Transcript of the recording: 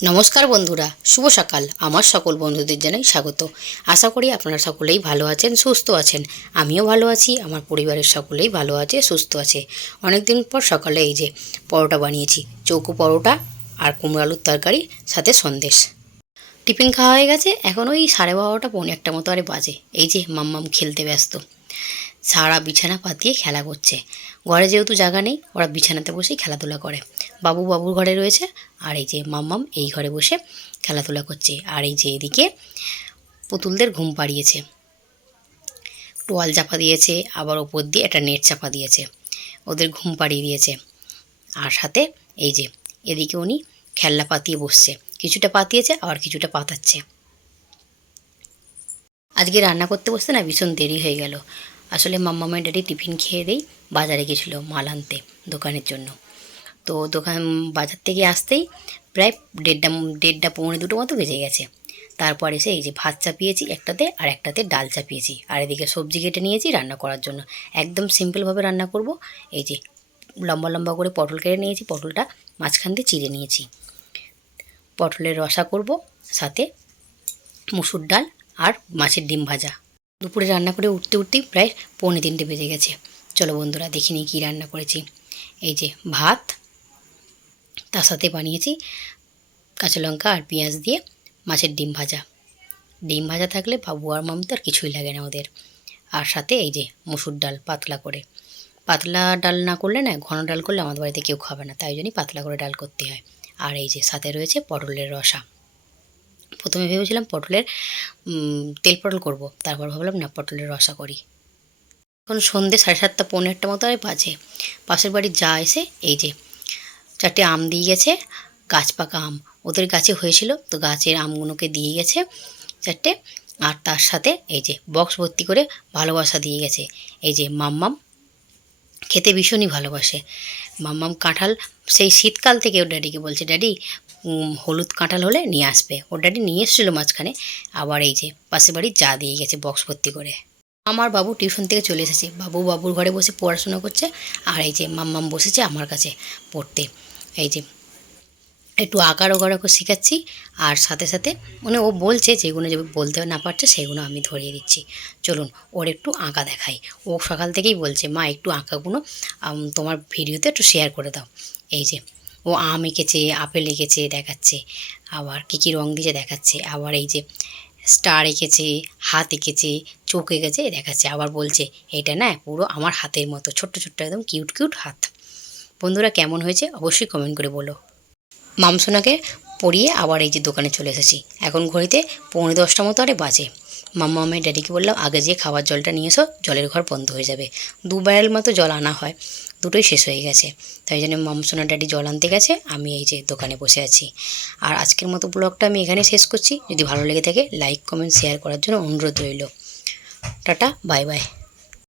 নমস্কার বন্ধুরা, শুভ সকাল। আমার সকল বন্ধুদের জানাই স্বাগত। আশা করি আপনারা সকলেই ভালো আছেন, সুস্থ আছেন। আমিও ভালো আছি, আমার পরিবারের সকলেই ভালো আছে, সুস্থ আছে। অনেক দিন পর সকালে এই যে পরোটা বানিয়েছি, চৌকো পরোটা আর কুমড়ো আলুর তরকারি, সাথে সন্দেশ। টিফিন খাওয়া হয়ে গেছে, এখন ওই সাড়ে বারোটা, পৌনে একটা মতো আরে বাজে। এই যে মাম্মাম খেলতে ব্যস্ত। সারা বিছানা পাতিয়ে খেলা করছে। ঘরে যেহেতু জায়গা নেই, ওরা বিছানাতে বসেই খেলাধুলা করে। বাবু বাবুর ঘরে রয়েছে, আর এই যে মাম্মাম এই ঘরে বসে খেলাধুলা করছে। আর এই যে এদিকে পুতুলদের ঘুম পাড়িয়েছে। টোয়াল চাপা দিয়েছে, আবার ওপর দিয়ে একটা নেট চাপা দিয়েছে। ওদের ঘুম পাড়িয়ে দিয়েছে। আর সাথে এই যে এদিকে উনি খেলনা পাতিয়ে বসছে। কিছুটা পাতিয়েছে, আবার কিছুটা পাতাচ্ছে। আজকে রান্না করতে বসতে না ভীষণ দেরি হয়ে গেল। আসলে মাম্মামের ড্যাডি টিফিন খেয়ে দেই, বাজারে গেছিল মাল আনতে দোকানের জন্য। তো দোকান, বাজার থেকে আসতেই প্রায় দেড়টা দেড়টা পৌনে দুটো মতো বেজে গেছে। তারপর এসে এই যে ভাত চাপিয়েছি একটাতে আর একটাতে ডাল চাপিয়েছি। আর এদিকে সবজি কেটে নিয়েছি রান্না করার জন্য। একদম সিম্পলভাবে রান্না করব। এই যে লম্বা লম্বা করে পটল কেটে নিয়েছি, পটলটা মাঝখান দিয়ে চিড়ে নিয়েছি। পটলের রসা করব, সাথে মুসুর ডাল আর মাছের ডিম ভাজা। দুপুরে রান্না করে উঠতে উঠতেই প্রায় পৌনে তিনটে বেজে গেছে। চলো বন্ধুরা দেখিনি কী রান্না করেছি। এই যে ভাত, তার সাথে বানিয়েছি কাঁচা লঙ্কা আর পেঁয়াজ দিয়ে মাছের ডিম ভাজা। ডিম ভাজা থাকলে বাবু আর মাম তো আর কিছুই লাগে না ওদের। আর সাথে এই যে মুসুর ডাল পাতলা করে। পাতলা ডাল না করলে না, ঘন ডাল করলে আমাদের বাড়িতে কেউ খাবে না, তাই জন্যই পাতলা করে ডাল করতে হয়। আর এই যে সাথে রয়েছে পটলের রসা। প্রথমে ভেবেছিলাম পটলের তেল পটল করব। তারপর ভাবলাম, না, পটলের রসা করি। এখন সন্ধে সাড়ে সাতটা, পৌনে আটটা মতো আর বাজে। পাশের বাড়ির যা এসে, এই যে, চারটে আম দিয়ে গেছে, গাছ পাকা আম। ওদের গাছে হয়েছিল, তো গাছের আমগুলোকে দিয়ে গেছে চারটে, আর তার সাথে এই যে বক্স ভর্তি করে ভালোবাসা দিয়ে গেছে। এই যে, মাম্মাম, খেতে ভীষণই ভালোবাসে। মাম্মাম কাঁঠাল, সেই শীতকাল থেকে ওর ড্যাডিকে বলছে ড্যাডি হলুদ কাঁঠাল হলে নিয়ে আসবে। ড্যাডি নিয়ে এসেছিল মাঝখানে। আবার এই যে পাশের বাড়ি চা দিয়ে গেছে বক্স ভর্তি করে। আমার বাবু টিউশন থেকে চলে এসেছে। বাবু বাবুর ঘরে বসে পড়াশোনা করছে আর এই যে মাম্মাম বসেছে আমার কাছে পড়তে। এই যে একটু আঁকার ওগারকও শেখাচ্ছি আর সাথে সাথে মানে ও বলছে যেগুলো যে বলতে না পারছে সেগুলো আমি ধরিয়ে দিচ্ছি। চলুন, ওর একটু আঁকা দেখাই। ও সকাল থেকেই বলছে, মা, একটু আঁকাগুলো তোমার ভিডিওতে একটু শেয়ার করে দাও। এই যে ও আম এঁকেছে, আপেল এঁকেছে, দেখাচ্ছে। আবার কী কী রং দিয়েছে দেখাচ্ছে। আবার এই যে স্টার এঁকেছে, হাত এঁকেছে, চোখ এঁকেছে দেখাচ্ছে। আবার বলছে, এটা না পুরো আমার হাতের মতো, ছোট্ট ছোট্ট, একদম কিউট কিউট হাত। বন্ধুরা, কেমন হয়েছে? অবশ্যই কমেন্ট করে বলো। মামসোনাকে পরিয়ে আবার এই যে দোকানে চলে এসেছি। এখন ঘড়িতে পৌনে দশটা মতো আরে বাজে। মাম্মা আমি ড্যাডিকে বললাম আগে যেয়ে খাওয়ার জলটা নিয়ে এসো, জলের ঘর বন্ধ হয়ে যাবে। দু ব্যারেল মতো জল আনা হয়, দুটোই শেষ হয়ে গেছে। তাই জন্য মাম মামসোনা ড্যাডি জল আনতে গেছে, আমি এই যে দোকানে বসে আছি। আর আজকের মতো ব্লগটা আমি এখানে শেষ করছি। যদি ভালো লেগে থাকে লাইক কমেন্ট শেয়ার করার জন্য অনুরোধ রইল। Tata bye bye